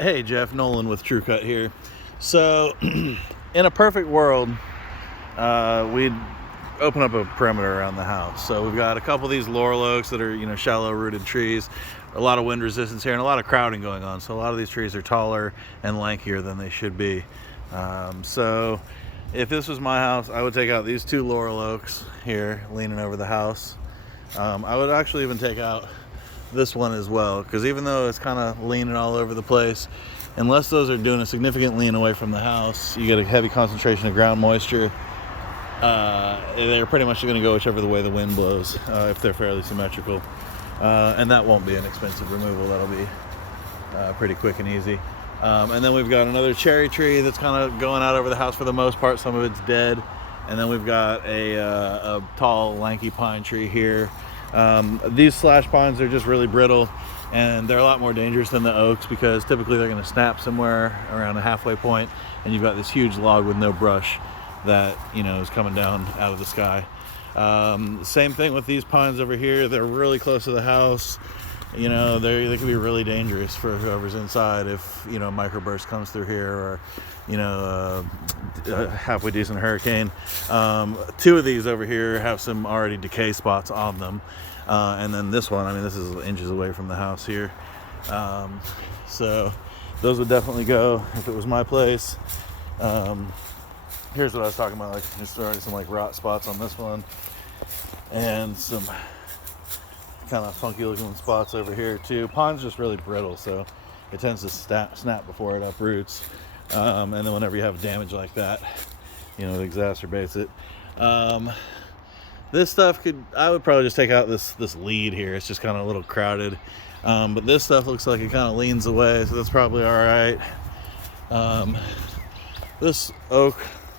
Hey, Jeff, Nolan with True Cut here. So, in a perfect world, we'd open up a perimeter around the house. So we've got a couple of these laurel oaks that are, shallow rooted trees, a lot of wind resistance here, and a lot of crowding going on. So a lot of these trees are taller and lankier than they should be. So if this was my house, I would take out these two laurel oaks here, leaning over the house. I would actually even take out this one as well, because even though it's kind of leaning all over the place, unless those are doing a significant lean away from the house, you get a heavy concentration of ground moisture. They're pretty much going to go whichever the way the wind blows, if they're fairly symmetrical, and that won't be an expensive removal. That'll be pretty quick and easy. And then we've got another cherry tree that's kind of going out over the house for the most part. Some of it's dead. And then we've got a tall lanky pine tree here. These slash pines are just really brittle, and they're a lot more dangerous than the oaks because typically they're going to snap somewhere around a halfway point, and you've got this huge log with no brush that is coming down out of the sky. Same thing with these pines over here. They're really close to the house. They can be really dangerous for whoever's inside if a microburst comes through here, or a halfway decent hurricane. Two of these over here have some already decay spots on them, and then this one, this is inches away from the house here. So those would definitely go if it was my place. Here's what I was talking about, there's already some rot spots on this one, and some kind of funky looking spots over here too. Pine's just really brittle, so it tends to snap before it uproots, and then whenever you have damage like that, it exacerbates it. This stuff I would probably just take out this lead here. It's just kind of a little crowded, but this stuff looks like it kind of leans away, so that's probably all right. This oak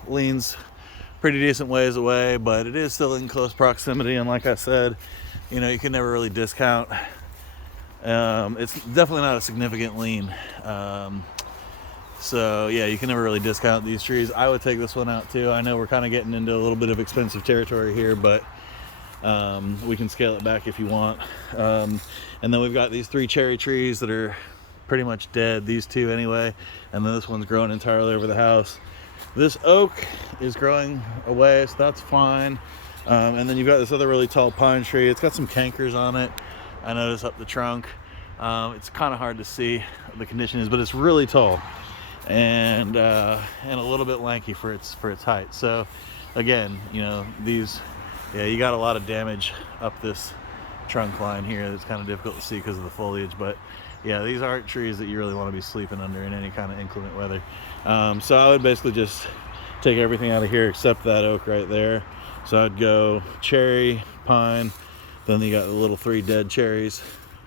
leans pretty decent ways away, but it is still in close proximity, and like I said, you can never really discount. It's definitely not a significant lean. So yeah, you can never really discount these trees. I would take this one out too. I know we're kind of getting into a little bit of expensive territory here, but we can scale it back if you want. And then we've got these three cherry trees that are pretty much dead, these two anyway, and then this one's growing entirely over the house. This oak is growing away, so that's fine. And then you've got this other really tall pine tree. It's got some cankers on it, I noticed, up the trunk. It's kind of hard to see the condition is, but it's really tall and a little bit lanky for its height. So again, you got a lot of damage up this trunk line here that's kind of difficult to see because of the foliage, but yeah, these aren't trees that you really want to be sleeping under in any kind of inclement weather. So I would basically just take everything out of here except that oak right there. So I'd go cherry, pine, then you got the little three dead cherries,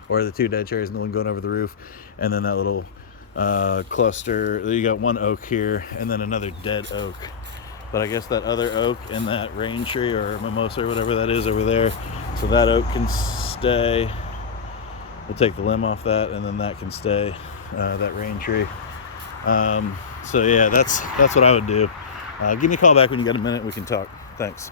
or the two dead cherries and the one going over the roof, and then that little cluster. You got one oak here and then another dead oak. But I guess that other oak and that rain tree or mimosa or whatever that is over there, so that oak can stay. We'll take the limb off that, and then that can stay, that rain tree. So yeah, that's what I would do. Give me a call back when you got a minute. We can talk. Thanks.